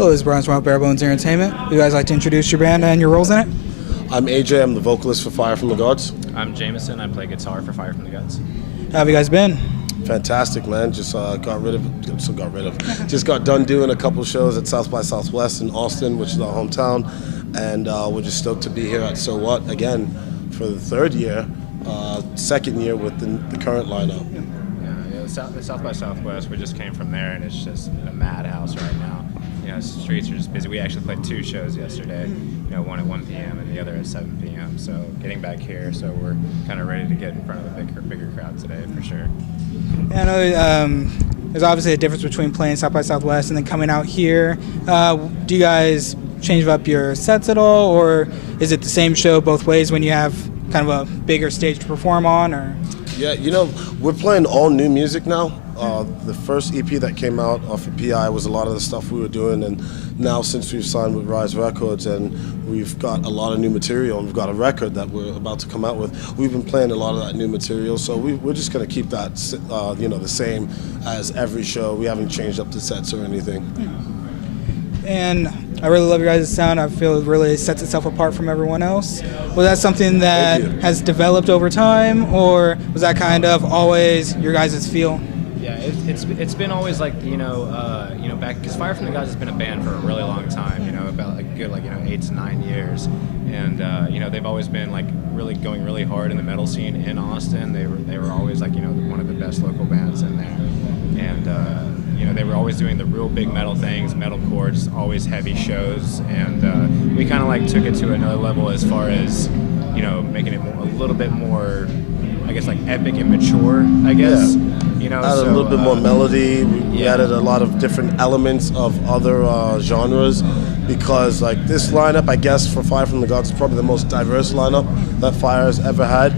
Hello, this is Brian from BareBones Entertainment. Would you guys like to introduce your band and your roles in it? I'm AJ, I'm the vocalist for Fire from the Gods. I'm Jameson, I play guitar for Fire from the Gods. How have you guys been? Fantastic, man. Just got done doing a couple shows at South by Southwest in Austin, which is our hometown, and we're just stoked to be here at So What again for the third year, second year with the current lineup. Yeah, the South by Southwest, we just came from there, and it's just a madhouse right now. You know, the streets are just busy. We actually played 2 shows yesterday, you know, one at 1 p.m. and the other at 7 p.m. So getting back here, so we're kind of ready to get in front of a bigger crowd today for sure. Yeah, I know there's obviously a difference between playing South by Southwest and then coming out here. Do you guys change up your sets at all, or is it the same show both ways when you have kind of a bigger stage to perform on? Or Yeah, you know, we're playing all new music now. The first EP that came out off of PI was a lot of the stuff we were doing, and now since we've signed with Rise Records and we've got a lot of new material and we've got a record that we're about to come out with, we've been playing a lot of that new material, so we're just going to keep that the same as every show. We haven't changed up the sets or anything. And I really love your guys' sound. I feel it really sets itself apart from everyone else. Was that something that has developed over time, or was that kind of always your guys' feel? Yeah, it's been always like, back, because Fire from the Gods has been a band for a really long time, you know, about a good 8 to 9 years, and they've always been like really going really hard in the metal scene in Austin. They were always like, one of the best local bands in there, and they were always doing the real big metal things, metalcore, just always heavy shows, and we kind of like took it to another level as far as making it a little bit more, I guess, like epic and mature, I guess. Yeah. Added a little bit more melody. We added a lot of different elements of other genres, because like this lineup, I guess, for Fire from the Gods is probably the most diverse lineup that Fire has ever had.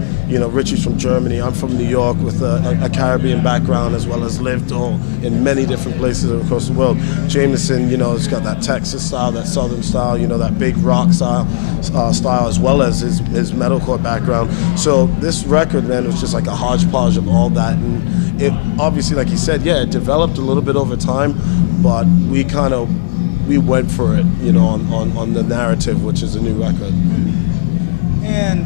Richie's from Germany, I'm from New York with a Caribbean background, as well as lived in many different places across the world. Jameson, has got that Texas style, that Southern style, that big rock style, as well as his metalcore background. So this record, man, was just like a hodgepodge of all that, and it obviously, like he said, it developed a little bit over time, but we went for it, on the narrative, which is a new record. And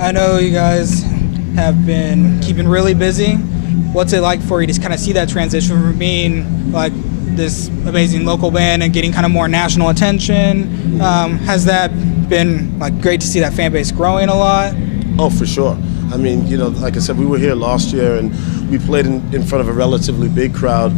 I know you guys have been keeping really busy. What's it like for you to kind of see that transition from being like this amazing local band and getting kind of more national attention? Has that been like great to see that fan base growing a lot? Oh, for sure. I mean, like I said, we were here last year and we played in front of a relatively big crowd.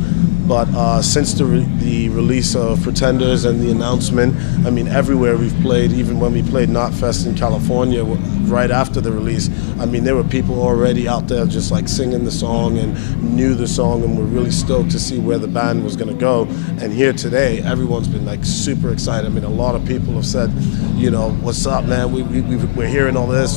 But since the release of Pretenders and the announcement, I mean, everywhere we've played, even when we played Knotfest in California right after the release, I mean, there were people already out there just like singing the song and knew the song and were really stoked to see where the band was going to go. And here today, everyone's been like super excited. I mean, a lot of people have said, what's up, man? We're hearing all this,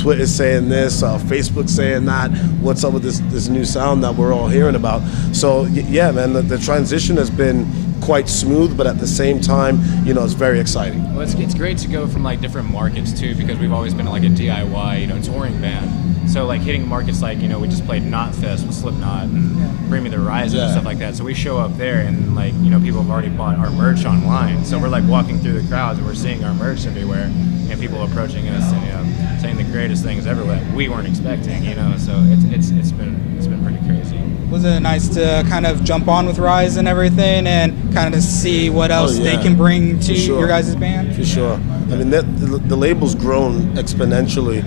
Twitter's saying this, Facebook's saying that. What's up with this new sound that we're all hearing about? So, yeah, man, the transition has been quite smooth, but at the same time, it's very exciting. Well, it's great to go from like different markets too, because we've always been like a DIY, touring band. So like hitting markets like, we just played Knotfest with Slipknot and Bring Me the Horizon and stuff like that. So we show up there and like, people have already bought our merch online. So we're like walking through the crowds and we're seeing our merch everywhere, and people approaching us and saying the greatest things ever that we weren't expecting. So it's been pretty crazy. Was it nice to kind of jump on with Rise and everything and kind of see what else they can bring to your guys' band? For sure. I mean, the label's grown exponentially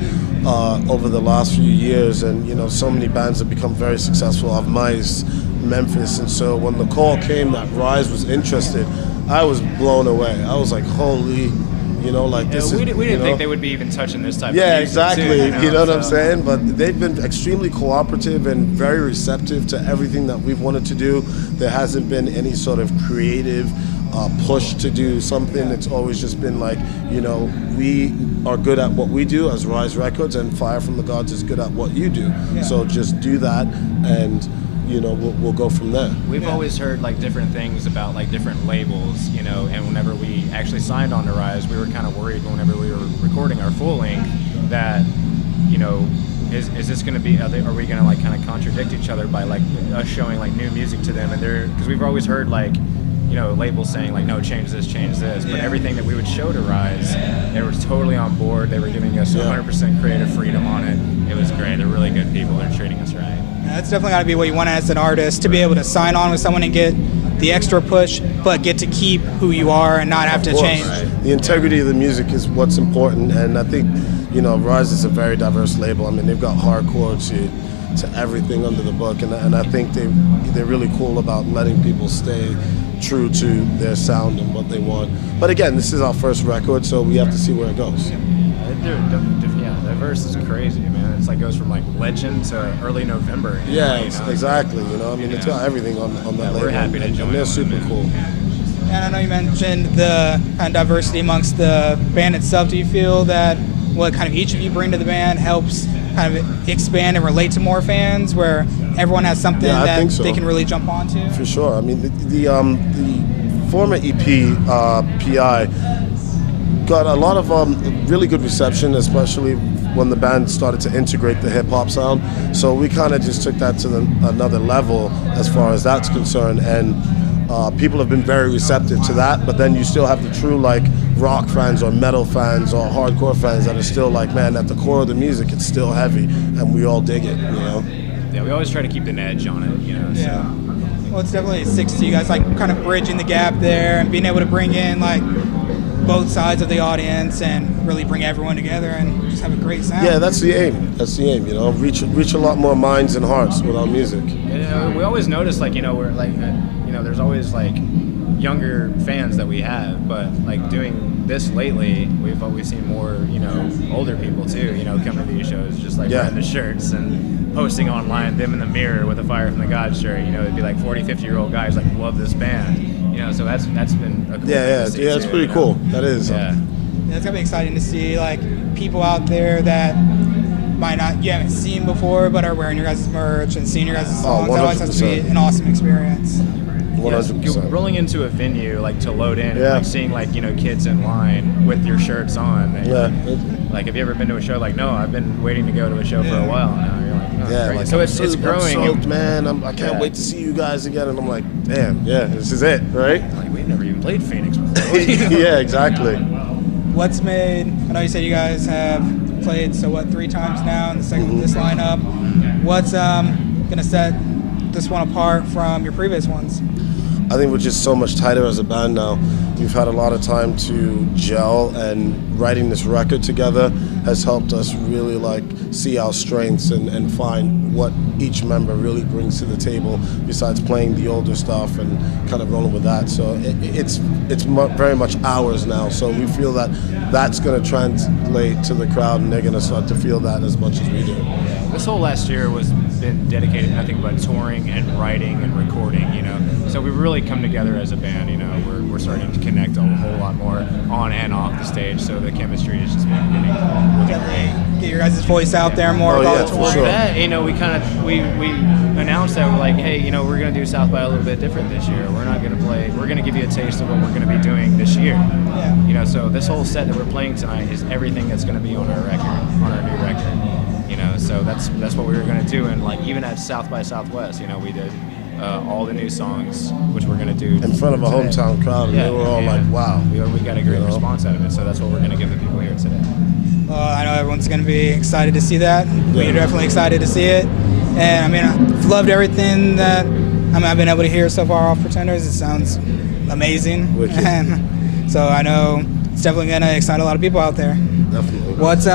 over the last few years, and, so many bands have become very successful. Of Mice, Memphis, and so when the call came that Rise was interested, I was blown away. I was like, holy... this we didn't think they would be even touching this type of music. Yeah, exactly. Too, you know what I'm saying? But they've been extremely cooperative and very receptive to everything that we've wanted to do. There hasn't been any sort of creative push to do something. It's always just been like, we are good at what we do as Rise Records, and Fire from the Gods is good at what you do. Yeah. So just do that, and we'll go from there. We've always heard like different things about like different labels, and whenever we actually signed on to Rise, we were kind of worried whenever we were recording our full length that, is this going to be, are we going to like kind of contradict each other by like us showing like new music to them? And because we've always heard like, labels saying like, no, change this, but everything that we would show to Rise, they were totally on board. They were giving us 100% creative freedom on it. It was great. They're really good people. They're treating us right. Yeah, that's definitely got to be what you want as an artist, to be able to sign on with someone and get the extra push, but get to keep who you are and not have to change. Right. The integrity of the music is what's important, and I think, Rise is a very diverse label. I mean, they've got hardcore to everything under the book, and I think they're really cool about letting people stay true to their sound and what they want. But again, this is our first record, so we have to see where it goes. Diverse is crazy, man. It's like goes from like Legend to early November. Exactly. It's got everything on that label. We're happy to join. And they're super cool. And I know you mentioned the kind of diversity amongst the band itself. Do you feel that what kind of each of you bring to the band helps kind of expand and relate to more fans, where everyone has something that they can really jump onto? For sure. I mean, the former EP, PI, got a lot of really good reception, especially when the band started to integrate the hip-hop sound. So we kind of just took that to another level as far as that's concerned, and people have been very receptive to that. But then you still have the true like rock fans or metal fans or hardcore fans that are still like, man, at the core of the music, it's still heavy, and we all dig it, Yeah, we always try to keep an edge on it, Yeah. So. Well, it's definitely six to you guys, like kind of bridging the gap there and being able to bring in like both sides of the audience and really bring everyone together and just have a great sound. Yeah, that's the aim. Reach a lot more minds and hearts with our music. We always notice, like, we're like, there's always like younger fans that we have, but like doing this lately, we've seen more, older people too, come to these shows, just like wearing the shirts and posting online them in the mirror with a Fire from the God shirt. It'd be like 40, 50-year-old guys like love this band. So that's been a cool thing to see it's too, pretty cool. That is. Yeah, it's gonna be exciting to see like people out there that you haven't seen before, but are wearing your guys' merch and seeing your guys' songs. That always has to be an awesome experience. 100%. Rolling into a venue like to load in, and like seeing like kids in line with your shirts on. Like, have you ever been to a show? Like, no, I've been waiting to go to a show for a while now. You're like, oh, great. Like, so it's growing. I'm stoked, man. I can't wait to see you guys again. And I'm like, damn, this is it, right? Like, we've never even played Phoenix before. Yeah, exactly. What's made? I know you said you guys have played 3 times now in the second with this lineup. What's gonna set this one apart from your previous ones? I think we're just so much tighter as a band now. We've had a lot of time to gel, and writing this record together has helped us really like see our strengths and find what each member really brings to the table besides playing the older stuff and kind of rolling with that. So it's very much ours now. So we feel that that's going to translate to the crowd, and they're going to start to feel that as much as we do. This whole last year was been dedicated to nothing but touring and writing and recording, So we've really come together as a band, We're starting to connect a whole lot more on and off the stage, so the chemistry is just getting really great. Get your guys' voice out there more. For sure. That, we announced that we're like, hey, we're going to do South by a little bit different this year. We're not going to play. We're going to give you a taste of what we're going to be doing this year. Yeah. So this whole set that we're playing tonight is everything that's going to be on our record, on our new record. So that's what we were going to do, and like even at South by Southwest, we did all the new songs, which we're going to do in front of a today. hometown crowd, and they were all like, wow. We got a great response out of it, so that's what we're going to give the people here today. Well, I know everyone's going to be excited to see that. We're definitely excited to see it. And I've loved everything that I've been able to hear so far off Pretenders. It sounds amazing. And so I know it's definitely going to excite a lot of people out there. Definitely. What's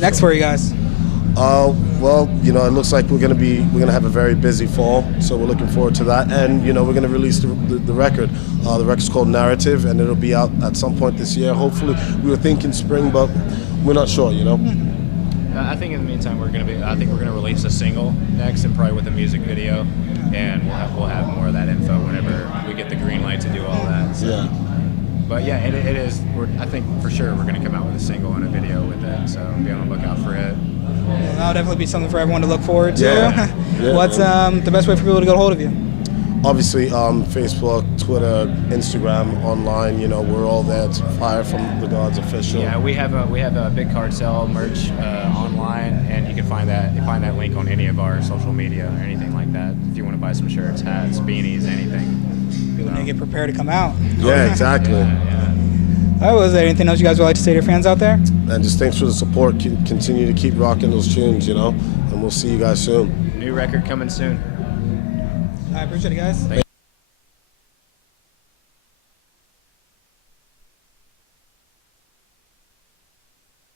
next for you guys? Well, it looks like we're gonna have a very busy fall, so we're looking forward to that. And we're gonna release the record. The record's called Narrative, and it'll be out at some point this year. Hopefully, we were thinking spring, but we're not sure. I think in the meantime we're gonna release a single next, and probably with a music video, and we'll have more of that info whenever we get the green light to do all that. So. Yeah. But yeah, it is. I think for sure we're gonna come out with a single and a video with it, so be on the lookout for it. Well, that'll definitely be something for everyone to look forward to. Yeah. What's the best way for people to get a hold of you? Obviously, Facebook, Twitter, Instagram, online. We're all there. It's Fire from the Gods official. Yeah, we have a big card sale merch online, and you can find that link on any of our social media or anything like that. If you want to buy some shirts, hats, beanies, anything. People need to get prepared to come out. Yeah, exactly. Yeah. All right, was there anything else you guys would like to say to your fans out there? And just thanks for the support. Continue to keep rocking those tunes, you know, and we'll see you guys soon. New record coming soon. I appreciate it, guys. Thank